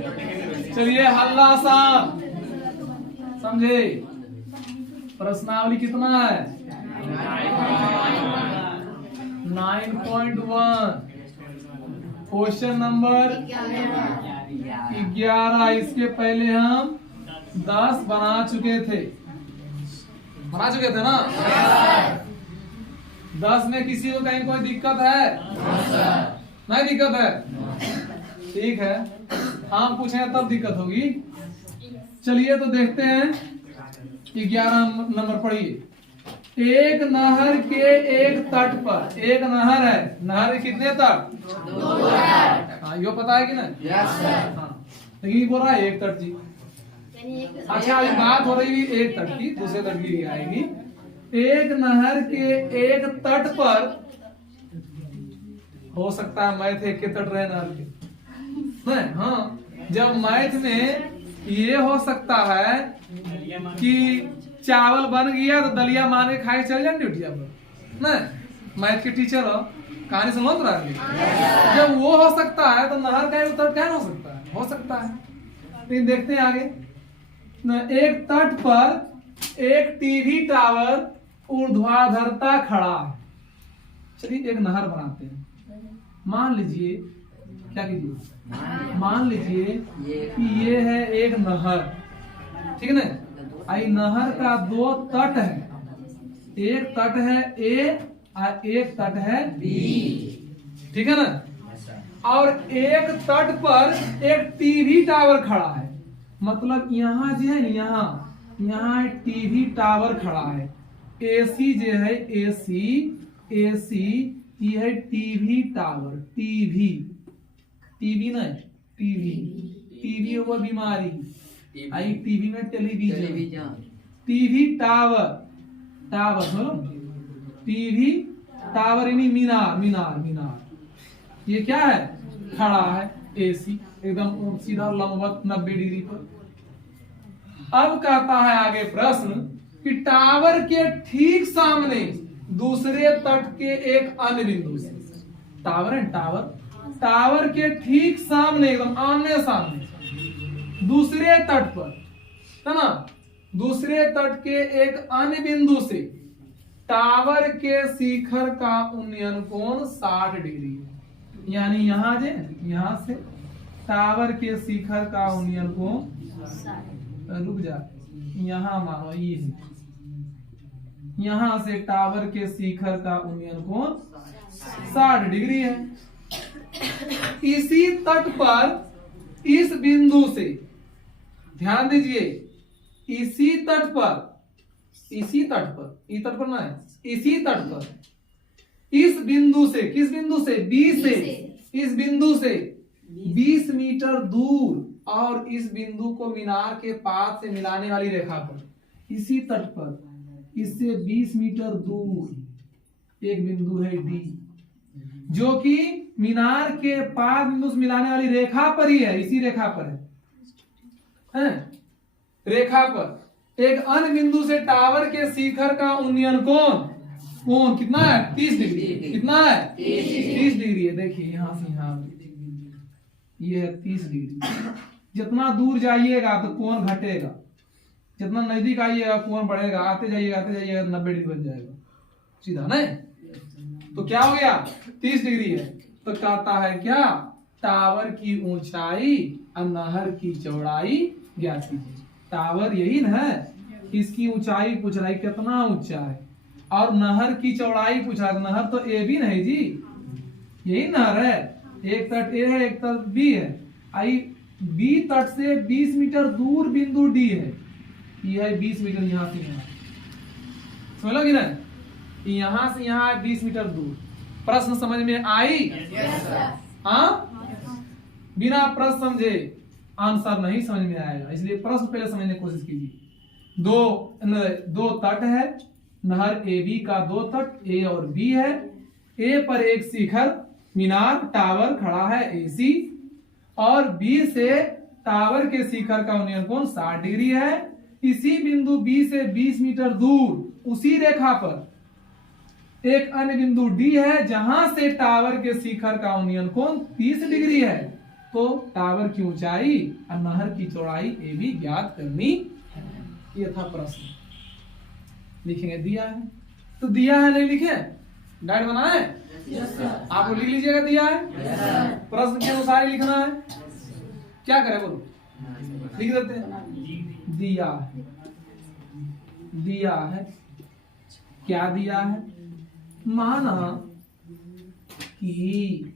चलिए हल्ला आसान समझे। प्रश्नावली कितना है 9.1 क्वेश्चन नंबर 11। इसके पहले हम 10 बना चुके थे ना। 10 में किसी को कहीं कोई दिक्कत है? नहीं दिक्कत है, ठीक है। हम पूछेंगे तब दिक्कत होगी। चलिए तो देखते हैं 11 नंबर पढ़िए। एक नहर के एक तट पर, एक नहर है, नहर के कितने तट? 2 तट। हाँ यो पता है कि नहीं? हाँ लेकिन बोल रहा है एक तट जी। अच्छा अभी बात हो रही है एक तट की, दूसरे तट की आएगी। एक नहर के एक तट पर, हो सकता है मैथ एक के तट रहे नहर के नहीं। हाँ जब मैथ में ये हो सकता है कि चावल बन गया तो दलिया मान के खाए चल जाए ड्यूटी पर नहीं। मैथ के टीचर हो, कहानी समझ रहा है। जब वो हो सकता है तो नहर का तट क्या हो सकता है? हो सकता है। लेकिन देखते हैं आगे। एक तट पर एक टीवी टावर ऊर्ध्वाधरता खड़ा है। चलिए एक नहर बनाते हैं। मान लीजिए क्या कीजिए, मान लीजिए कि ये है एक नहर, ठीक है ना। आई नहर का 2 तट है, एक तट है ए और एक तट है बी, ठीक है ना। और एक तट पर एक टीवी टावर खड़ा है। मतलब यहाँ जो है यहाँ टीवी टावर खड़ा है। एसी जो है एसी ये है टीवी टावर। टीवी नहीं टीवी हुआ बीमारी, आई टीवी में टेलीविजन। टीवी टावर बोलो, टीवी टावर यानी मीनार। ये क्या है? खड़ा है एसी एकदम सीधा लंबवत 90 डिग्री पर। अब कहता है आगे प्रश्न कि टावर के ठीक सामने दूसरे तट के एक अन्य बिंदु से, टावर है टावर के ठीक सामने एकदम आमने सामने दूसरे तट पर है ना, दूसरे तट के एक अन्य बिंदु से टावर के शिखर का उन्नयन कोण 60 डिग्री है। यानी यहाँ से टावर के शिखर का उन्नयन कोण, रुक जा, यहाँ मानो ये है, यहाँ से टावर के शिखर का उन्नयन कोण 60 डिग्री है। इसी तट पर इस बिंदु से, ध्यान दीजिए, इसी तट पर ना है, इसी तट पर इस बिंदु से, किस बिंदु से? बी से। इस बिंदु से 20 मीटर दूर और इस बिंदु को मीनार के पास से मिलाने वाली रेखा पर, इसी तट पर इससे 20 मीटर दूर एक बिंदु है डी, जो कि मीनार के पास बिंदु से मिलाने वाली रेखा पर ही है, इसी रेखा पर है। रेखा पर एक अन्य बिंदु से टावर के शिखर का उन्नयन कोण कितना है? 30 डिग्री। कितना है? 30 डिग्री है। देखिए यहाँ से यहाँ ये है 30 डिग्री। जितना दूर जाइएगा तो कोण घटेगा, जितना नजदीक आइएगा कोण बढ़ेगा, आते जाइएगा 90 डिग्री बन जाएगा सीधा नहीं। तो क्या हो गया? 30 डिग्री है। तो कहता है क्या? टावर की ऊंचाई और नहर की चौड़ाई ज्ञात कीजिए। टावर यही न है, इसकी ऊंचाई पूछ रहा है कितना ऊंचा है, और नहर की चौड़ाई पूछ रहा है। नहर तो ए भी नहीं जी, यही नहर है। एक तट ए है, एक तट बी है। आई बी तट से 20 मीटर दूर बिंदु डी है। यह है 20 मीटर यहाँ से यहाँ, समझ लो कि ना, यहाँ से यहाँ 20 मीटर दूर। प्रश्न समझ में आई? हाँ, बिना प्रश्न समझे आंसर नहीं समझ में आएगा, इसलिए प्रश्न पहले समझने की कोशिश कीजिए। दो तट है, नहर ए बी का 2 तट ए और बी है। ए पर एक शिखर मीनार टावर खड़ा है एसी, और बी से टावर के शिखर का उन्नयन कोण 60 डिग्री है। इसी बिंदु बी से 20 मीटर दूर उसी रेखा पर एक अन्य बिंदु डी है, जहां से टावर के शिखर का उन्नयन कोण 30 डिग्री है। तो टावर की ऊंचाई और नहर की चौड़ाई ए भी ज्ञात करनी है। ये था प्रश्न। लिखेंगे दिया है तो दिया है, नहीं लिखे डायट बनाना है आपको, लिख लीजिएगा दिया है, प्रश्न के अनुसार ही लिखना है। क्या करें बोलो, लिख देते हैं दिया है। दिया है, क्या दिया है, माना कि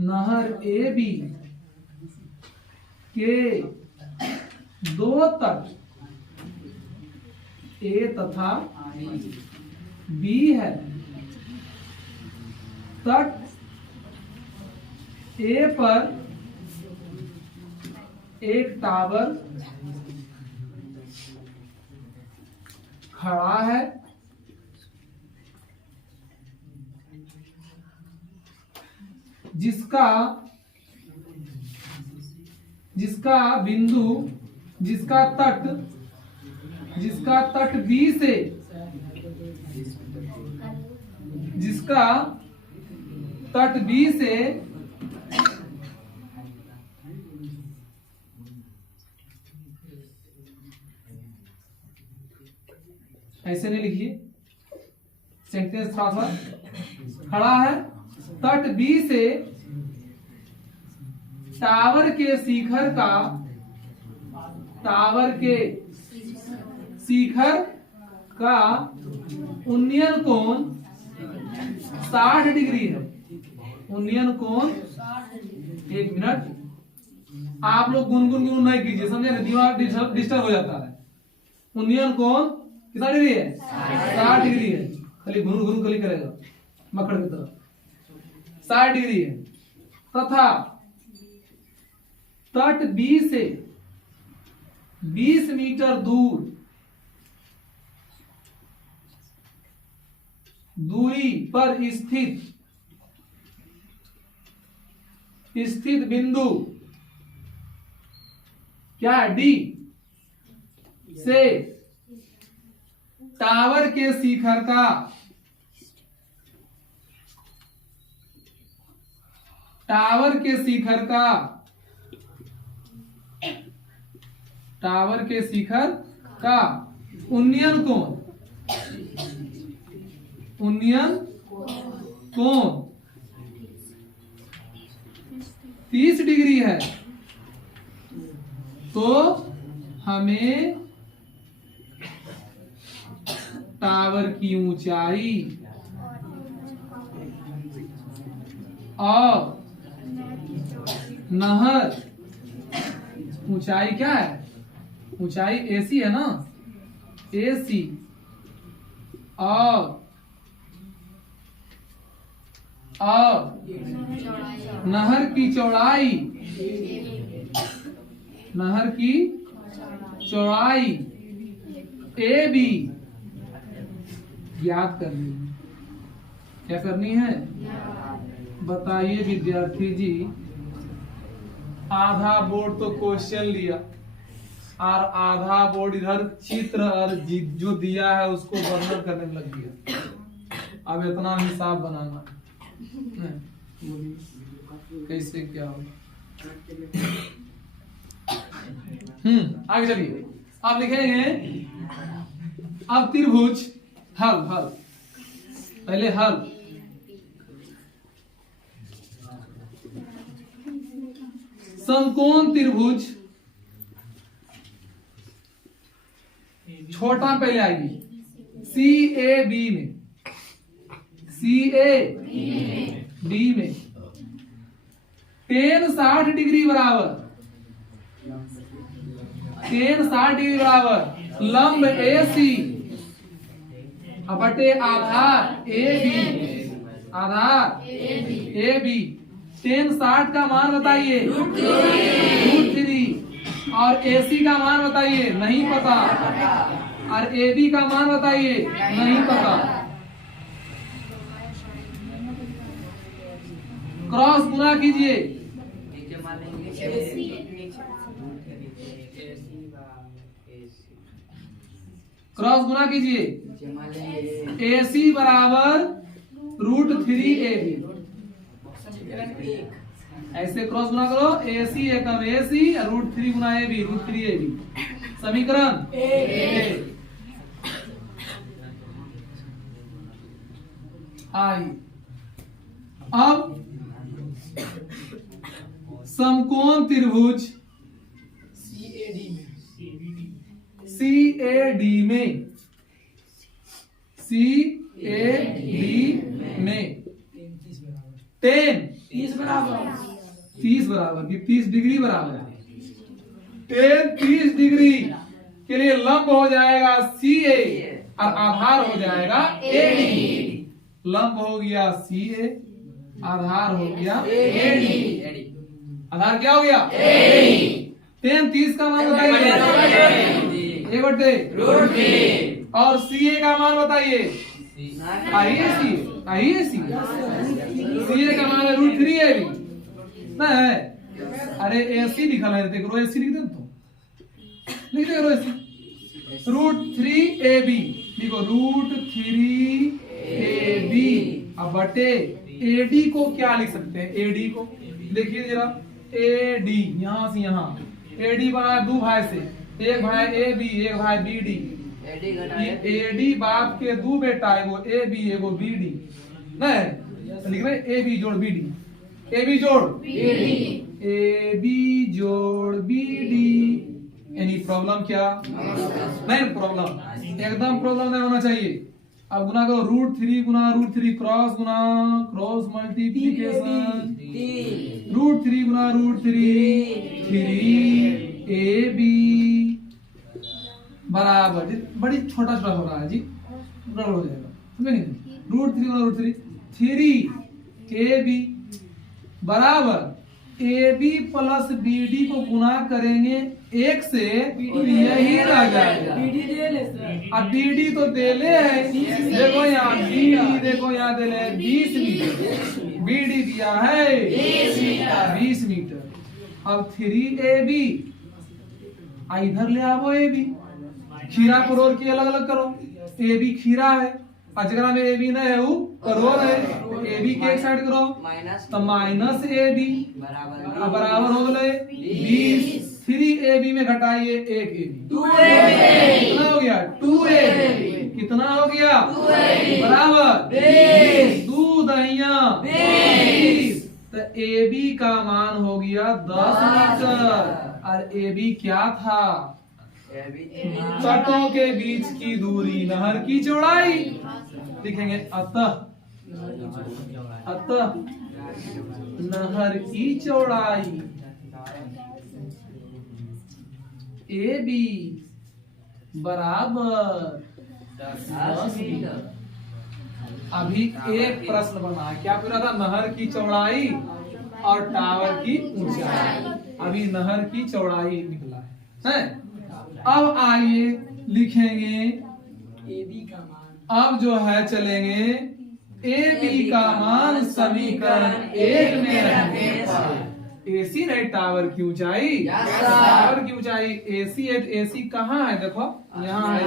नहर ए बी के दो तट ए तथा बी है। तट ए पर एक टावर खड़ा है, जिसका बिंदु जिसका तट बी से ऐसे नहीं लिखिए, सेंटेंस थोड़ा सा खड़ा है। तट बी से टावर के शिखर का उन्नयन कोण 60 डिग्री है। उन्नयन कोण, एक मिनट, आप लोग गुनगुन नहीं कीजिए, समझे ना, दिमाग डिस्टर्ब हो जाता है। उन्नयन कोण कितना डिग्री है, 60 डिग्री है। खाली घुन खाली करेगा मकड़ की तरह, 60 डिग्री है। तथा तट बी से 20 मीटर दूरी पर स्थित बिंदु क्या है, डी से टावर के शिखर का उन्नयन कोण 30 डिग्री है। तो हमें टावर की ऊंचाई और नहर ऊंचाई क्या है, ऊंचाई एसी है ना, एसी और नहर की चौड़ाई ए बी ज्ञात करनी है। क्या करनी है, बताइए विद्यार्थी जी। आधा बोर्ड तो क्वेश्चन लिया और आधा बोर्ड इधर चित्र और जो दिया है उसको वर्णन करने में लग गया। अब इतना हिसाब बनाना कैसे क्या होगा। आगे चलिए, आप लिखेंगे अब त्रिभुज हल पहले हल। समकोण त्रिभुज छोटा पहले आएगी, CAB में, CAB में tan 60 डिग्री बराबर लंब AC बटे आधार AB। tan 60 का मान बताइए √3 और AC का मान बताइए नहीं पता, और AB का मान बताइए नहीं पता। क्रॉस गुना कीजिए, क्रॉस गुना कीजिए, AC बराबर √3 AB। ऐसे क्रॉस गुना करो, AC एकम AC और √3 गुना AB, √3 AB समीकरण A। आइए अब समकोण त्रिभुज CAD में 30 बराबर कि 30 डिग्री बराबर 30 डिग्री के लिए लंब हो जाएगा CA और आधार हो जाएगा AD। लंब हो गया CA, आधार हो गया AD। आधार क्या हो गया? 30 का मान बताइए, A/√3 और CA का मान बताइए, आइए CA का मान है √3 AB ना है। अरे AC लिखा है, देख रो AC लिख दे तो लिख दे रो AC √3 AB लिखो, √3 AB अब बटे AD को क्या लिख सकते हैं? AD को देखिए जरा, AD यहाँ से यहाँ AD बना दो भाई से, एक भाई AB एक भाई BD। AD बाप के दो बेटा, एगो AB एगो BD ना है, लिख रहे AB जोड़ BD, AB जोड़ BD। एनी प्रॉब्लम क्या? नहीं प्रॉब्लम, एकदम प्रॉब्लम नहीं होना चाहिए। अब गुना करो, √3 गुना √3 क्रॉस गुना क्रॉस मल्टीप्लीकेशन, √3 गुना √3 3AB बराबर, बड़ी छोटा छोटा हो रहा है जी, गड़बड़ हो जाएगा, समझे? √3 गुना √3 3AB बराबर AB प्लस BD को गुना करेंगे 1 से, यही रह जाएगा। अब BD तो दे ले है, देखो यहाँ BD देखो यहाँ दे ले 20 मीटर, BD दिया है 20 मीटर। अब 3AB इधर ले आओ, AB खीरा परोर की अलग अलग करो, AB खीरा है और जगह में AB ना है वो परोर है, AB के एक साइड करो तो -AB बराबर हो गए 20। 3AB में घटाइए 1AB, 2AB कितना हो गया? 2AB कितना हो गया? 2AB बराबर 20, 2 दहिया 20। तो AB का मान हो गया 10 मीटर और AB क्या था? तटों के बीच की दूरी, नहर की चौड़ाई लिखेंगे, अतः नहर की चौड़ाई AB बराबर 10 मीटर। अभी एक प्रश्न बना है, क्या पूरा था? नहर की चौड़ाई और टावर की ऊंचाई। अभी नहर की चौड़ाई निकला है। अब आइए लिखेंगे AB का मान। अब जो है चलेंगे AB का मान समीकरण 1 में रखने पर। AC नहीं, टावर की ऊंचाई, टावर की ऊंचाई AC है, तो AC कहाँ है? देखो यहाँ है,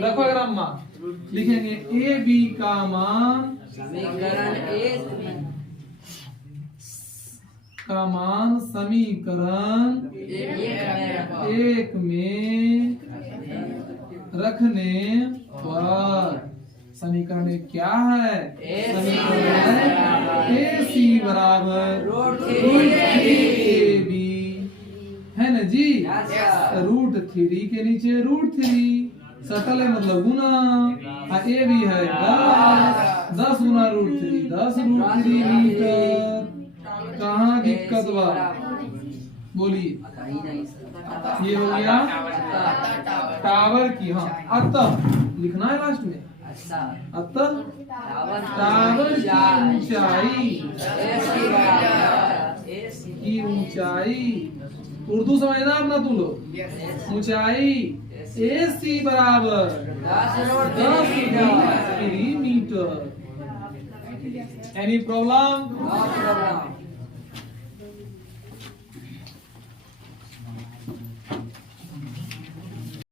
रखो अगर अम्मा लिखेंगे AB का मान समीकरण 1 में रखने पर समीकरण क्या है? समीकरण AC बराबर √3AB है ना जी। √3 के नीचे √3 सकल है मतलब गुना, AB है 10 गुना √3 10 √3 मीटर। कहाँ दिक्कत बा? बोलिए। ये हो गया टावर की, हाँ अतः लिखना है लास्ट में, अतः टावर की ऊंचाई उर्दू समझना अपना तुम लोग, ऊंचाई AC बराबर 10 मीटर। Any problem?